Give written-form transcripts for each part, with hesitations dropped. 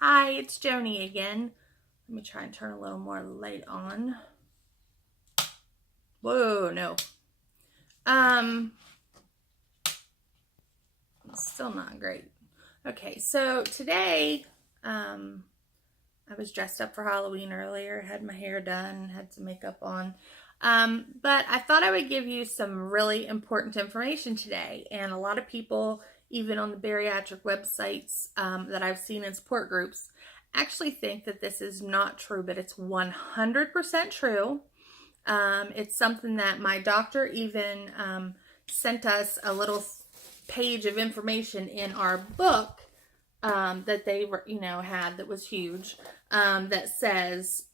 Hi, it's Joni again. Let me try and turn a little more light on. Whoa, no. Still not great. Okay, so today, I was dressed up for Halloween earlier, had my hair done, had some makeup on. But I thought I would give you some really important information today. And a lot of people, even on the bariatric websites that I've seen in support groups, actually think that this is not true, but it's 100% true. It's something that my doctor even sent us a little page of information in our book that they were, had that was huge, that says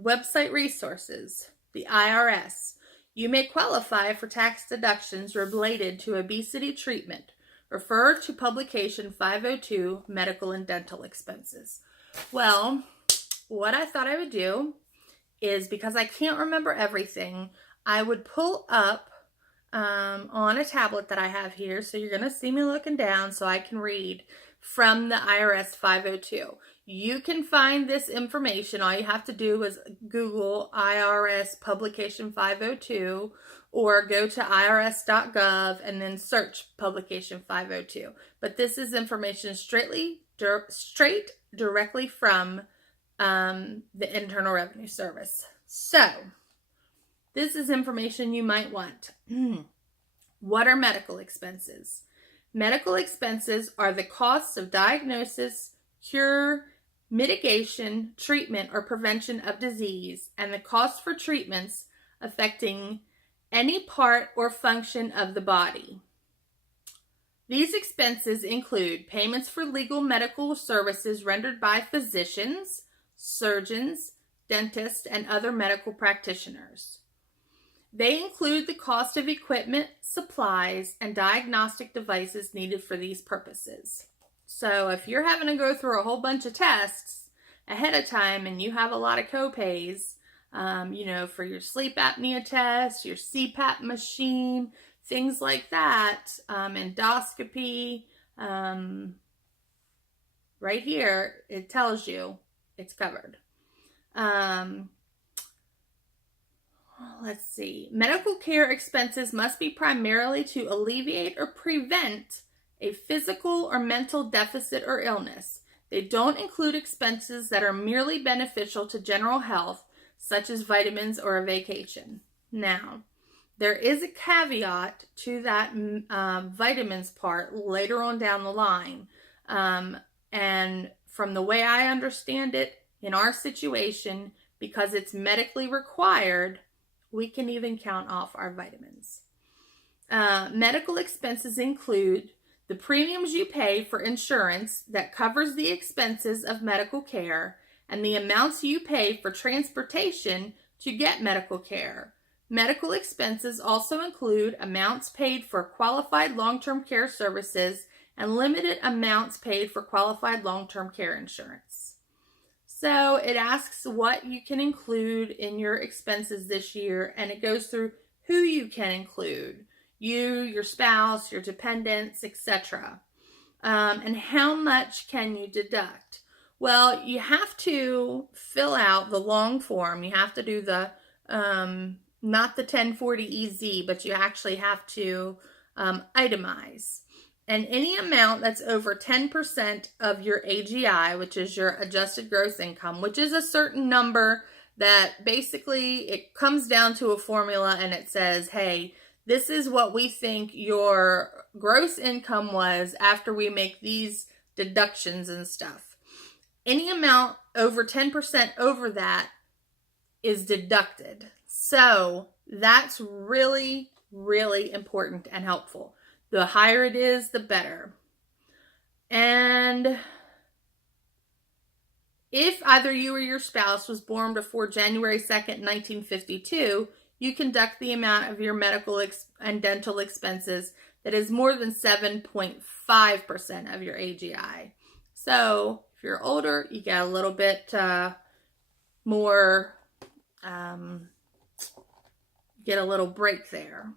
website resources, the IRS. You may qualify for tax deductions related to obesity treatment. Refer to publication 502, medical and dental expenses. Well, what I thought I would do is, because I can't remember everything, I would pull up on a tablet that I have here. So you're going to see me looking down so I can read from the IRS 502. You can find this information. All you have to do is Google IRS publication 502 or go to irs.gov and then search publication 502. But this is information straight directly from the Internal Revenue Service. So, this is information you might want. What are medical expenses? Medical expenses are the costs of diagnosis, cure, mitigation, treatment, or prevention of disease, and the cost for treatments affecting any part or function of the body. These expenses include payments for legal medical services rendered by physicians, surgeons, dentists, and other medical practitioners. They include the cost of equipment, supplies, and diagnostic devices needed for these purposes. So if you're having to go through a whole bunch of tests ahead of time and you have a lot of co-pays, for your sleep apnea test, your CPAP machine, things like that, endoscopy, right here, it tells you it's covered. Let's see. Medical care expenses must be primarily to alleviate or prevent a physical or mental deficit or illness. They don't include expenses that are merely beneficial to general health, such as vitamins or a vacation. Now, there is a caveat to that vitamins part later on down the line. And from the way I understand it, in our situation, because it's medically required, we can even count off our vitamins. Medical expenses include the premiums you pay for insurance that covers the expenses of medical care and the amounts you pay for transportation to get medical care. Medical expenses also include amounts paid for qualified long-term care services and limited amounts paid for qualified long-term care insurance. So it asks what you can include in your expenses this year, and it goes through who you can include. You, your spouse, your dependents, etc. And how much can you deduct? Well, you have to fill out the long form. You have to do the, not the 1040 EZ, but you actually have to itemize. And any amount that's over 10% of your AGI, which is your adjusted gross income, which is a certain number that basically it comes down to a formula and it says, hey, this is what we think your gross income was after we make these deductions and stuff. Any amount over 10% over that is deducted. So that's really, really important and helpful. The higher it is, the better. And if either you or your spouse was born before January 2nd, 1952, you can deduct the amount of your medical and dental expenses that is more than 7.5% of your AGI. So if you're older, you get a little bit more, get a little break there.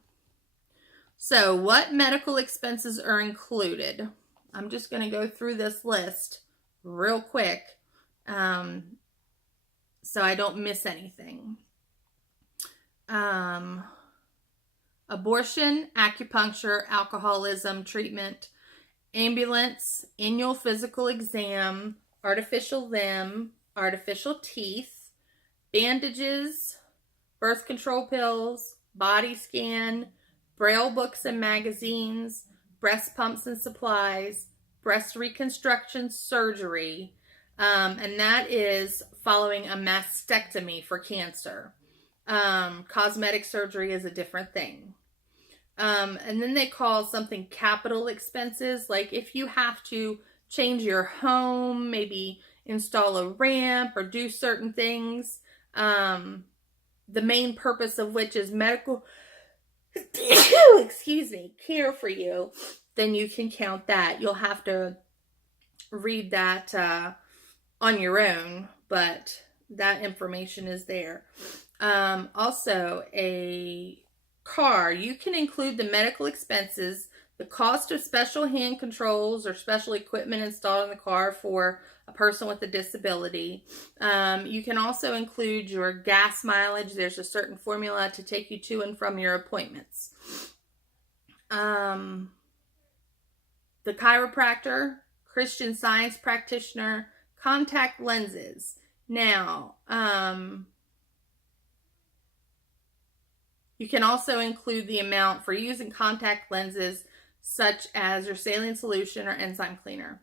So what medical expenses are included? I'm just going to go through this list real quick so I don't miss anything. Abortion, acupuncture, alcoholism treatment, ambulance, annual physical exam, artificial limb, artificial teeth, bandages, birth control pills, body scan, braille books and magazines, breast pumps and supplies, breast reconstruction surgery, and that is following a mastectomy for cancer. Cosmetic surgery is a different thing. And then they call something capital expenses, like if you have to change your home, maybe install a ramp or do certain things, the main purpose of which is medical care for you, then you can count that. You'll have to read that on your own, but that information is there. Also, a car, you can include the medical expenses, the cost of special hand controls or special equipment installed in the car for a person with a disability. You can also include your gas mileage. There's a certain formula to take you to and from your appointments. The chiropractor, Christian Science practitioner, contact lenses. Now, you can also include the amount for using contact lenses, such as your saline solution or enzyme cleaner.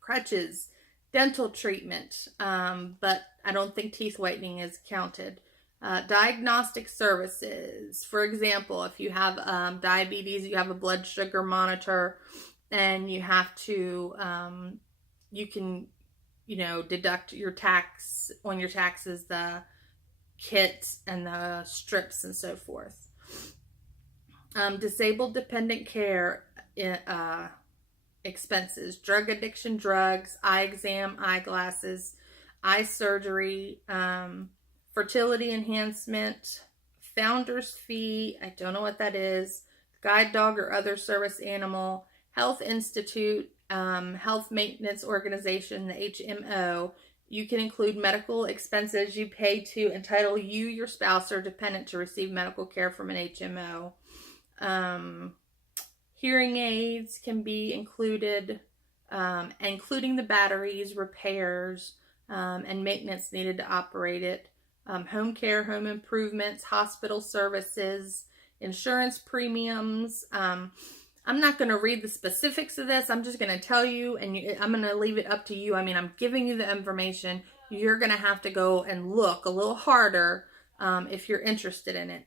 Crutches, dental treatment, but I don't think teeth whitening is counted. Diagnostic services. For example, if you have diabetes, you have a blood sugar monitor, and you have to, you can, deduct your tax on your taxes, the kits and the strips and so forth. Disabled dependent care expenses, drug addiction drugs, eye exam, eyeglasses, eye surgery, fertility enhancement, founder's fee, I don't know what that is, guide dog or other service animal, health institute, health maintenance organization, the HMO. You can include medical expenses you pay to entitle you, your spouse, or dependent to receive medical care from an HMO. Hearing aids can be included, including the batteries, repairs, and maintenance needed to operate it. Home care, home improvements, hospital services, insurance premiums. I'm not going to read the specifics of this. I'm just going to tell you, and I'm going to leave it up to you. I mean, I'm giving you the information. You're going to have to go and look a little harder if you're interested in it.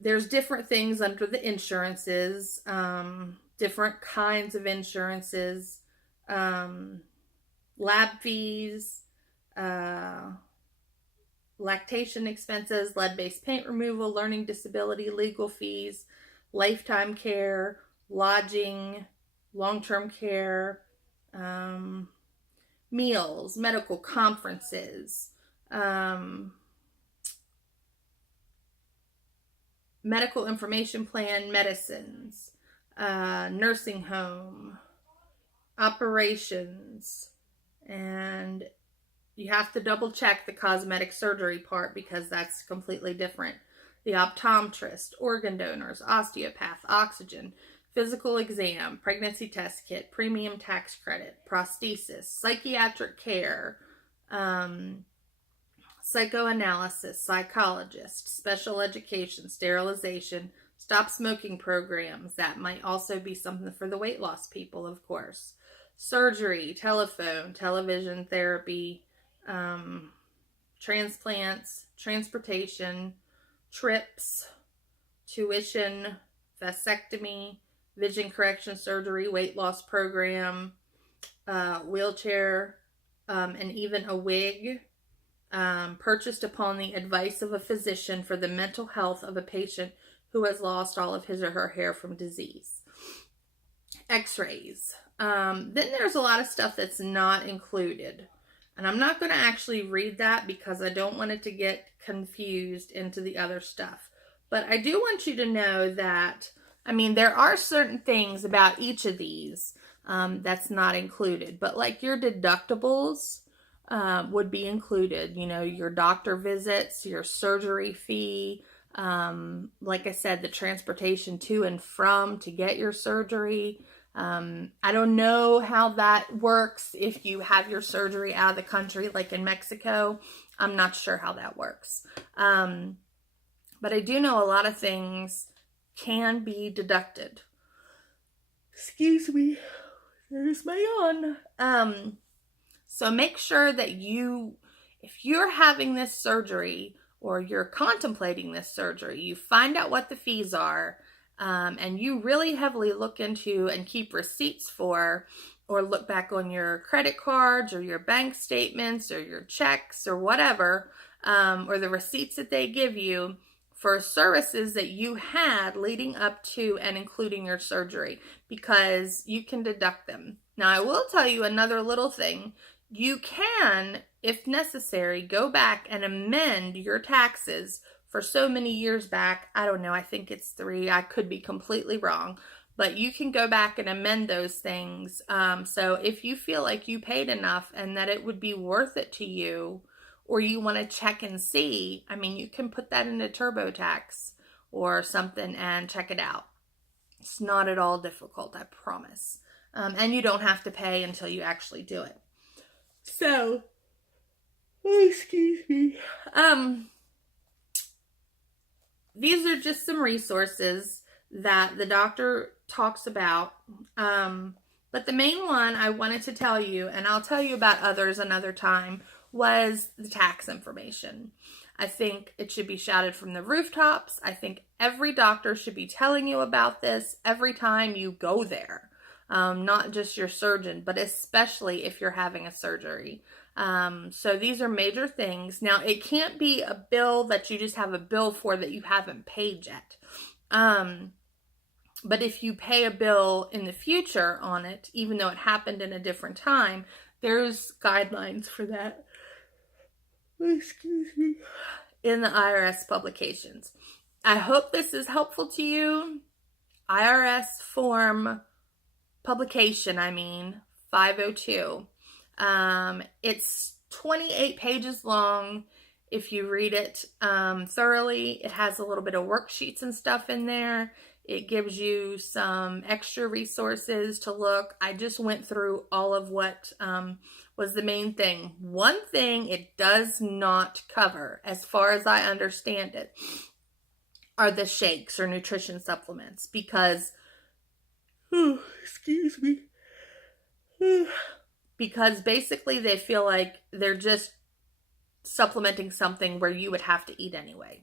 There's different things under the insurances, different kinds of insurances, lab fees, lactation expenses, lead-based paint removal, learning disability, legal fees, lifetime care, lodging, long-term care, meals, medical conferences, medical information plan, medicines, nursing home, operations, and you have to double check the cosmetic surgery part because that's completely different. The optometrist, organ donors, osteopath, oxygen, physical exam, pregnancy test kit, premium tax credit, prosthesis, psychiatric care, psychoanalysis, psychologist, special education, sterilization, stop smoking programs. That might also be something for the weight loss people, of course. Surgery, telephone, television therapy, transplants, transportation, trips, tuition, vasectomy, vision correction surgery, weight loss program, wheelchair, and even a wig, purchased upon the advice of a physician for the mental health of a patient who has lost all of his or her hair from disease. X-rays. Then there's a lot of stuff that's not included. And I'm not going to actually read that because I don't want it to get confused into the other stuff. But I do want you to know that, I mean, there are certain things about each of these that's not included. But like your deductibles would be included, you know, your doctor visits, your surgery fee, like I said, the transportation to and from to get your surgery. I don't know how that works if you have your surgery out of the country, like in Mexico. I'm not sure how that works. But I do know a lot of things can be deducted. Excuse me, there's my yawn. So make sure that if you're having this surgery or you're contemplating this surgery, you find out what the fees are, and you really heavily look into and keep receipts for, or look back on your credit cards or your bank statements or your checks or whatever, or the receipts that they give you for services that you had leading up to and including your surgery, because you can deduct them. Now, I will tell you another little thing. You can, if necessary, go back and amend your taxes for so many years back. I don't know, I think it's 3. I could be completely wrong. But you can go back and amend those things. So if you feel like you paid enough and that it would be worth it to you, or you want to check and see, I mean, you can put that into TurboTax or something and check it out. It's not at all difficult, I promise. And you don't have to pay until you actually do it. So, excuse me. These are just some resources that the doctor talks about. But the main one I wanted to tell you, and I'll tell you about others another time, was the tax information. I think it should be shouted from the rooftops. I think every doctor should be telling you about this every time you go there. Not just your surgeon, but especially if you're having a surgery. So these are major things. Now, it can't be a bill that you just have a bill for that you haven't paid yet. But if you pay a bill in the future on it, even though it happened in a different time, there's guidelines for that. Excuse me. In the IRS publications. I hope this is helpful to you. IRS form publication, 502. It's 28 pages long. If you read it thoroughly, it has a little bit of worksheets and stuff in there. It gives you some extra resources to look. I just went through all of what was the main thing. One thing it does not cover, as far as I understand it, are the shakes or nutrition supplements, because, excuse me, because basically they feel like they're just supplementing something where you would have to eat anyway.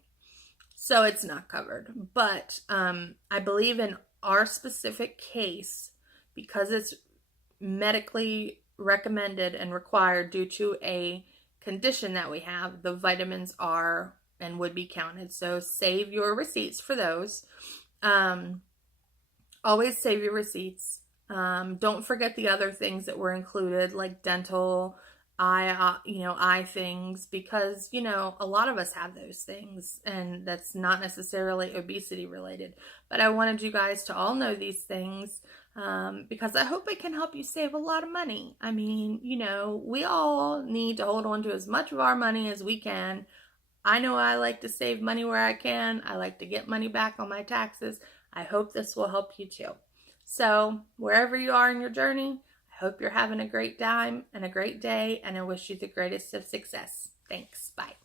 So it's not covered. But I believe in our specific case, because it's medically recommended and required due to a condition that we have, the vitamins are and would be counted. So save your receipts for those. Always save your receipts. Don't forget the other things that were included, like dental, eye things, because, a lot of us have those things, and that's not necessarily obesity related. But I wanted you guys to all know these things, because I hope it can help you save a lot of money. We all need to hold on to as much of our money as we can. I know I like to save money where I can. I like to get money back on my taxes. I hope this will help you too. So wherever you are in your journey, I hope you're having a great time and a great day, and I wish you the greatest of success. Thanks. Bye.